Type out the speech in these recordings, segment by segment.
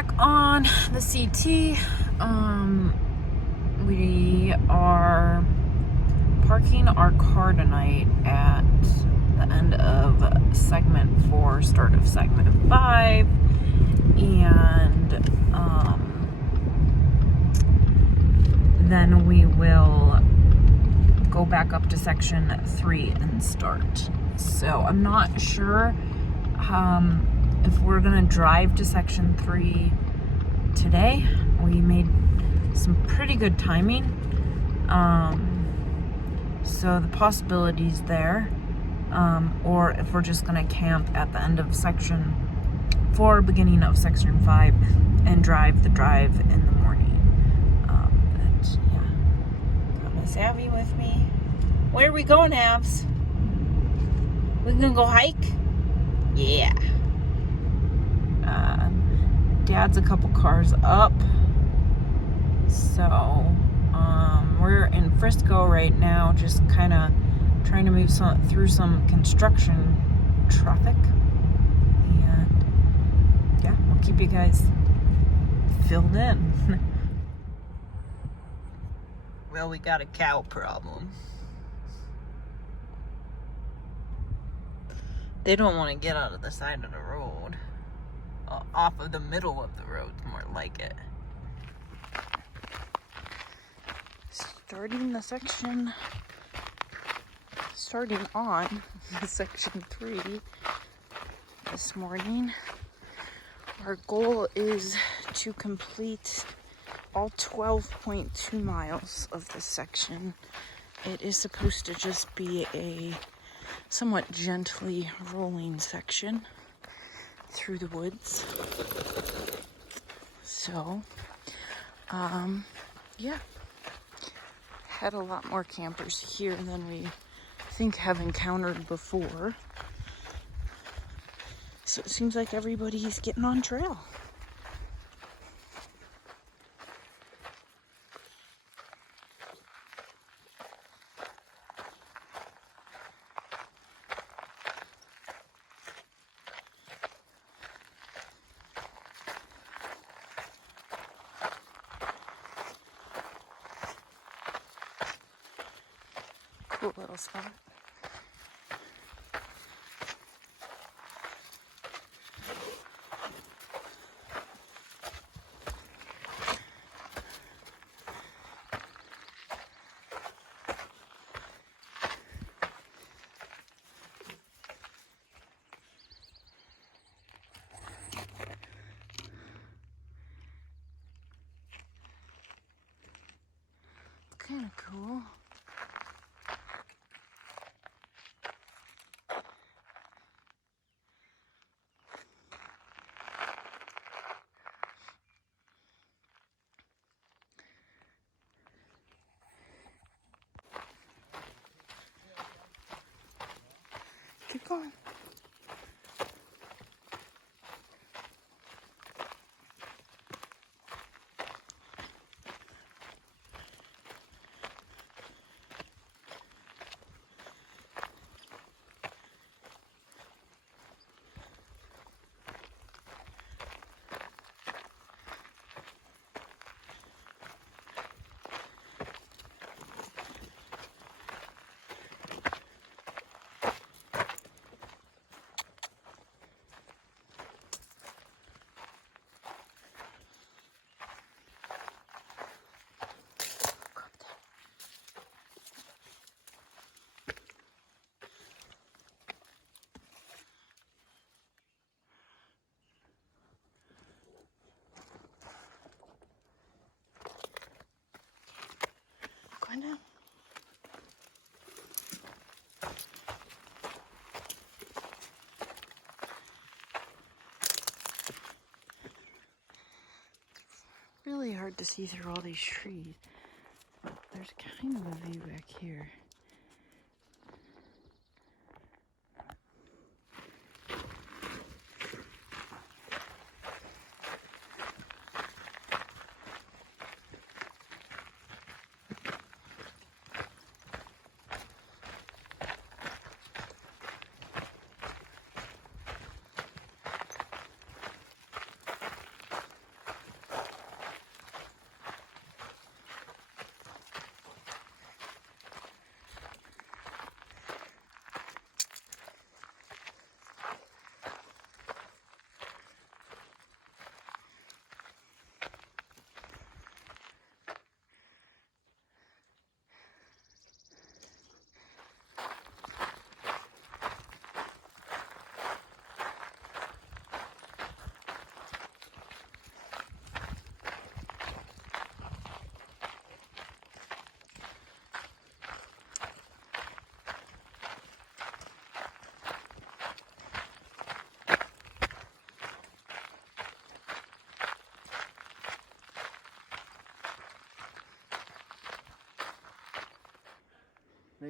back on the CT. We are parking our car tonight at the end of segment 4, start of segment 5, and then we will go back up to section 3 and start. So I'm not sure if we're gonna drive to section 3 today. We made some pretty good timing, so the possibilities there, or if we're just gonna camp at the end of section 4, beginning of section 5, and drive the drive in the morning. But yeah, got Miss Abby with me. Where are we going, Abs? We gonna go hike? Yeah. Dad's a couple cars up, so we're in Frisco right now, just kind of trying to move through some construction traffic, and yeah, we'll keep you guys filled in. Well, we got a cow problem. They don't want to get out of the side of the road. Off of the middle of the road, more like it. Starting on section 3 this morning. Our goal is to complete all 12.2 miles of this section. It is supposed to just be a somewhat gently rolling section through the woods. So, yeah. Had a lot more campers here than we think have encountered before. So it seems like everybody's getting on trail. Cool little spot. Kind of cool. Keep going. Going down. Really hard to see through all these trees. There's kind of a view back here.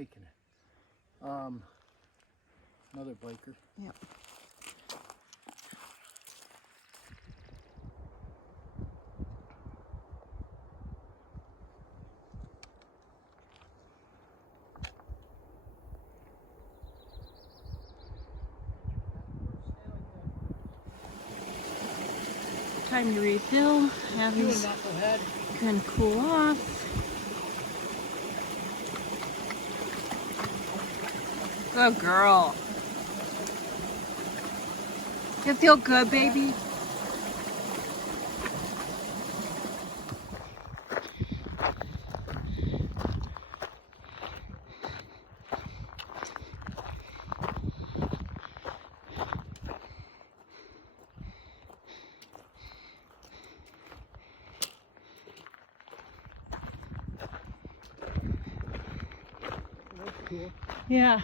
making it. Another biker. Yep. Time to refill. Abby's gonna cool off. Good girl. You feel good, baby? Cool. Yeah.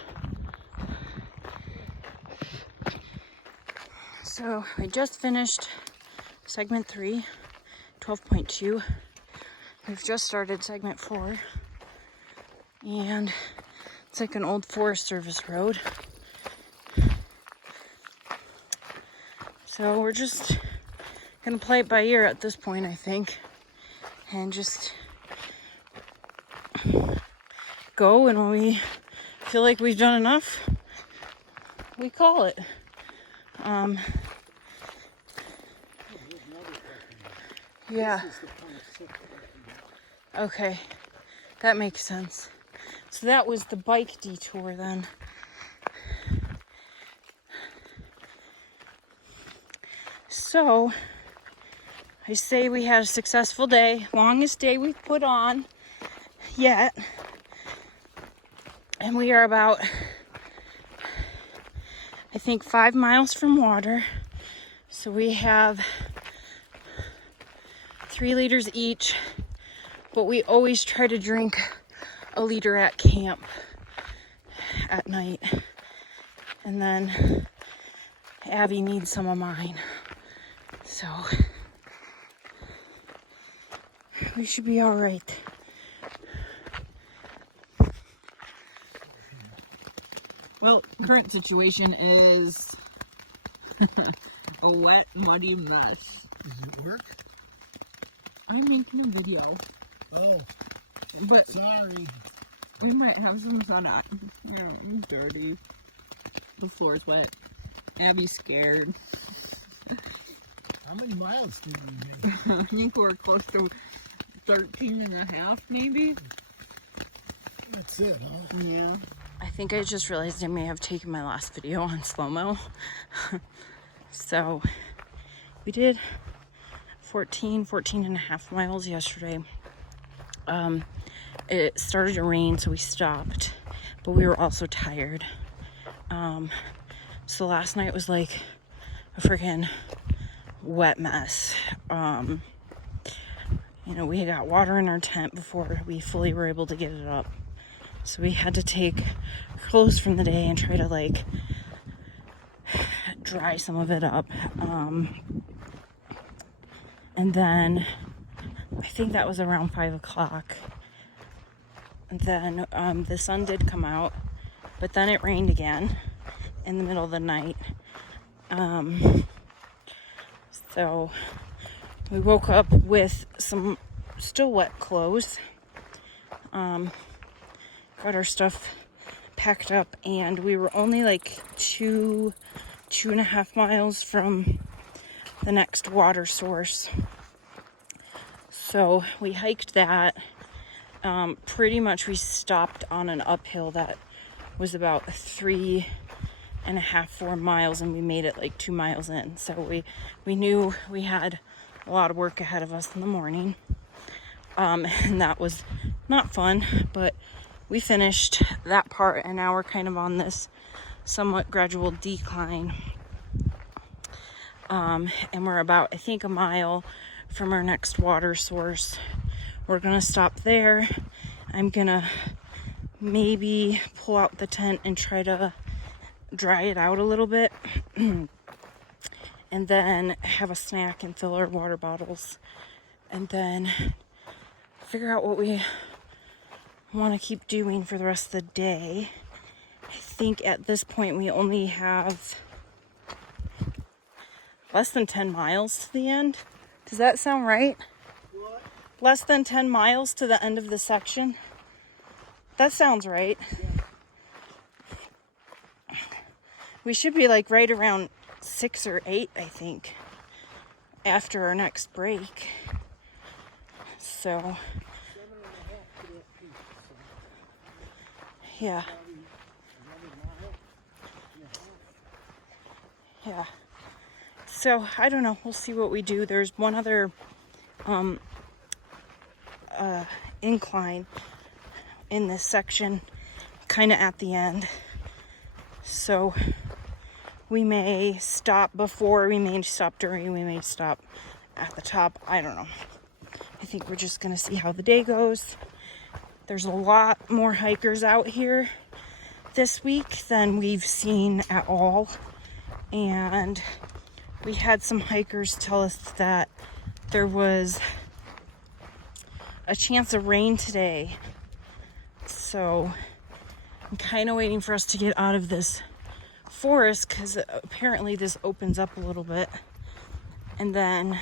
So I just finished segment 3, 12.2. We've just started segment 4. And it's like an old Forest Service road. So we're just gonna play it by ear at this point, I think. And just go, and when we feel like we've done enough, we call it. Yeah. Okay, that makes sense. So that was the bike detour then. So I say we had a successful day, longest day we've put on yet. And we are about, I think, 5 miles from water. So we have 3 liters each, but we always try to drink a liter at camp at night. And then Abby needs some of mine. So we should be all right. Well, current situation is a wet, muddy mess. Does it work? I'm making a video, Oh, but sorry. we might have some sun out. I'm dirty. The floor's wet. Abby's scared. How many miles did we make? I think we're close to 13 and a half, maybe. That's it, huh? Yeah. I think I just realized I may have taken my last video on slow-mo. So we did 14 and a half miles yesterday. It started to rain, so we stopped, but we were also tired. So last night was like a freaking wet mess. You know, we got water in our tent before we fully were able to get it up. So we had to take clothes from the day and try to like dry some of it up. And then I think that was around 5 o'clock. And then the sun did come out, but then it rained again in the middle of the night. So we woke up with some still wet clothes. Got our stuff packed up, and we were only like 2.5 miles from the next water source. So we hiked that. Pretty much we stopped on an uphill that was about 3.5-4 miles, and we made it like 2 miles in. So we knew we had a lot of work ahead of us in the morning. And that was not fun, but we finished that part, and now we're kind of on this somewhat gradual decline. And we're about, I think, a mile from our next water source. We're gonna stop there. I'm gonna maybe pull out the tent and try to dry it out a little bit. And then have a snack and fill our water bottles. And then figure out what we want to keep doing for the rest of the day. I think at this point we only have less than 10 miles to the end. Does that sound right? What? Less than 10 miles to the end of the section. That sounds right. We should be like right around 6 or 8, I think, after our next break. So, 7.5 to that peak. So yeah, probably another mile and a half. yeah. So, I don't know. We'll see what we do. There's one other incline in this section, kind of at the end. So, we may stop before, we may stop during, we may stop at the top. I don't know. I think we're just going to see how the day goes. There's a lot more hikers out here this week than we've seen at all. And we had some hikers tell us that there was a chance of rain today. So I'm kind of waiting for us to get out of this forest because apparently this opens up a little bit. And then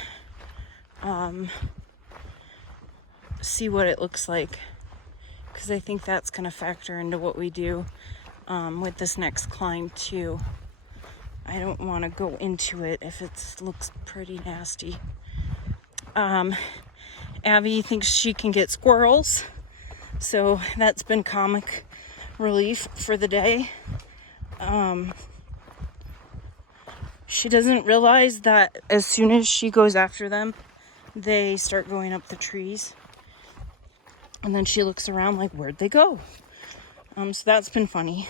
see what it looks like, because I think that's going to factor into what we do with this next climb too. I don't want to go into it if it looks pretty nasty. Abby thinks she can get squirrels, so that's been comic relief for the day. She doesn't realize that as soon as she goes after them, they start going up the trees. And then she looks around like, where'd they go? So that's been funny.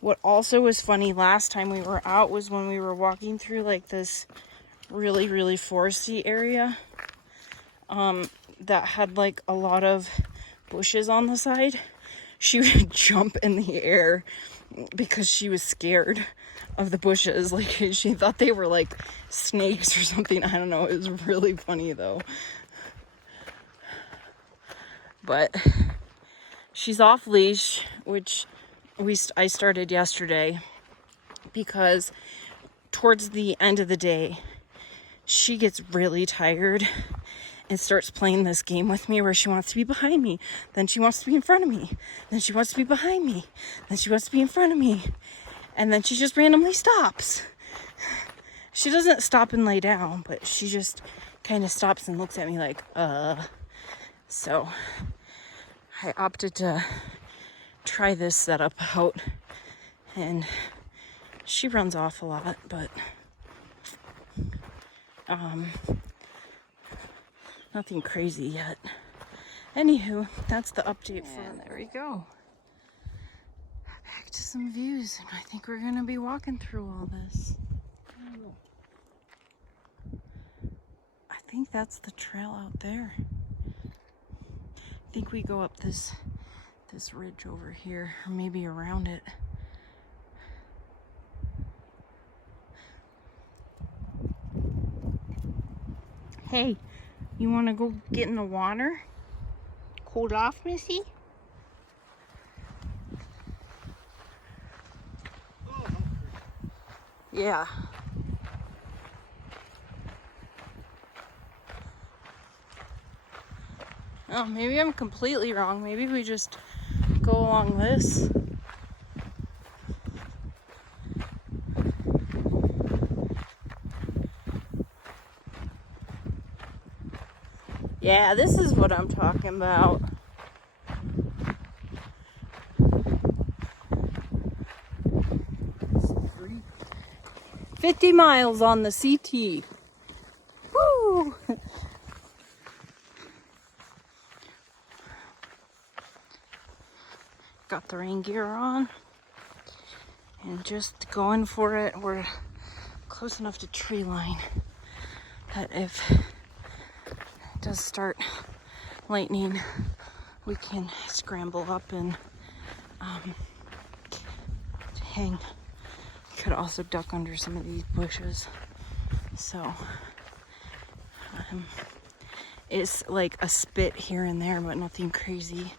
What also was funny last time we were out was when we were walking through like this really, really foresty area that had like a lot of bushes on the side. She would jump in the air because she was scared of the bushes. Like she thought they were like snakes or something. I don't know. It was really funny though. But she's off leash, which I started yesterday, because towards the end of the day, she gets really tired and starts playing this game with me where she wants to be behind me, then she wants to be in front of me, then she wants to be behind me, then she wants to be in front of me, and then she just randomly stops. She doesn't stop and lay down, but she just kind of stops and looks at me like, So I opted to try this setup out, and she runs off a lot, but nothing crazy yet. Anywho, that's the update for there we go. Back to some views, and I think we're gonna be walking through all this. I think that's the trail out there. I think we go up this ridge over here, or maybe around it. Hey, you want to go get in the water? Cooled off, Missy? Yeah. Oh, maybe I'm completely wrong. Maybe we just go along this. Yeah, this is what I'm talking about. Free. 50 miles on the CT. Woo! Got the rain gear on and just going for it. We're close enough to tree line that if it does start lightning, we can scramble up and hang. Could also duck under some of these bushes. So I'm It's like a spit here and there, but nothing crazy.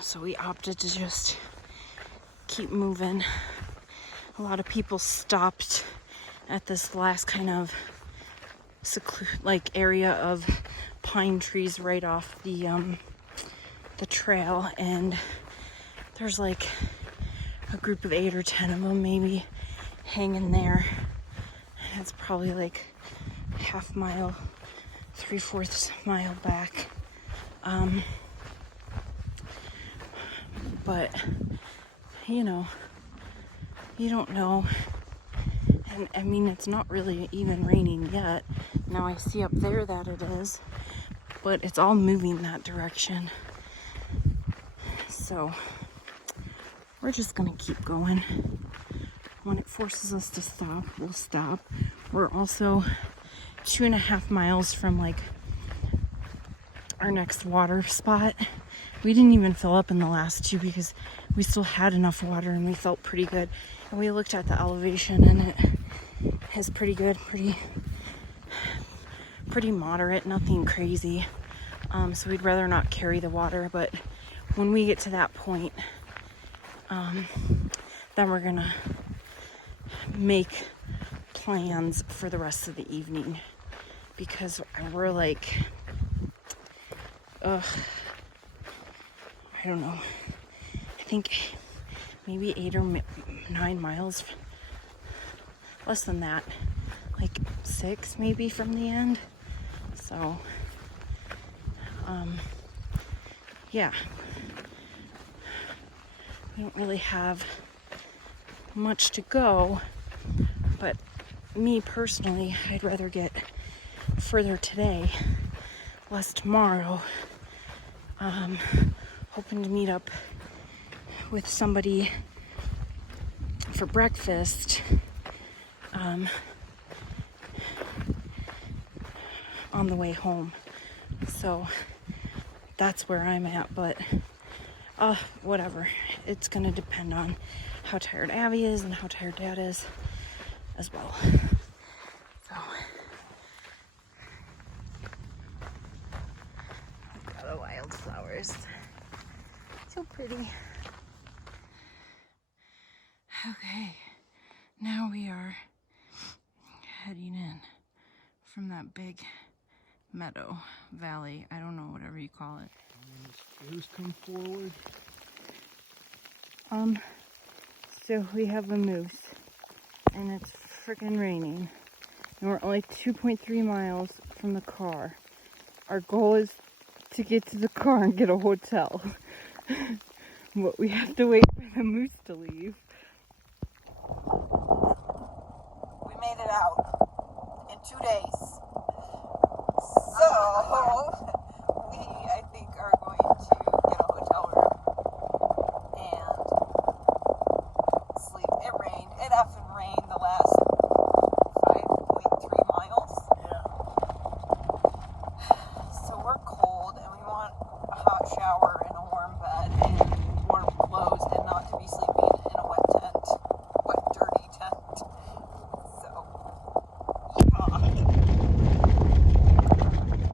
So we opted to just keep moving. A lot of people stopped at this last kind of area of pine trees right off the trail, and there's like a group of 8 or 10 of them maybe hanging there. It's probably like half mile, 3/4 mile back. But you know, you don't know. And I mean, it's not really even raining yet. Now I see up there that it is, but it's all moving that direction. So we're just gonna keep going. When it forces us to stop, we'll stop. We're also 2.5 miles from like our next water spot. We didn't even fill up in the last 2 because we still had enough water and we felt pretty good. And we looked at the elevation and it is pretty good, pretty moderate, nothing crazy. So we'd rather not carry the water, but when we get to that point, then we're gonna make plans for the rest of the evening, because we're like, I don't know, I think maybe 8 or 9 miles, less than that, like 6 maybe from the end. So yeah, we don't really have much to go, but me personally, I'd rather get further today, less tomorrow. Hoping to meet up with somebody for breakfast on the way home. So that's where I'm at, but whatever. It's gonna depend on how tired Abby is and how tired Dad is as well. So look at the wildflowers. So pretty. Okay, now we are heading in from that big meadow, valley, I don't know, whatever you call it. And the stairs come forward. So we have a moose, and it's freaking raining, and we're only 2.3 miles from the car. Our goal is to get to the car and get a hotel, but we have to wait for the moose to leave. We made it out in 2 days.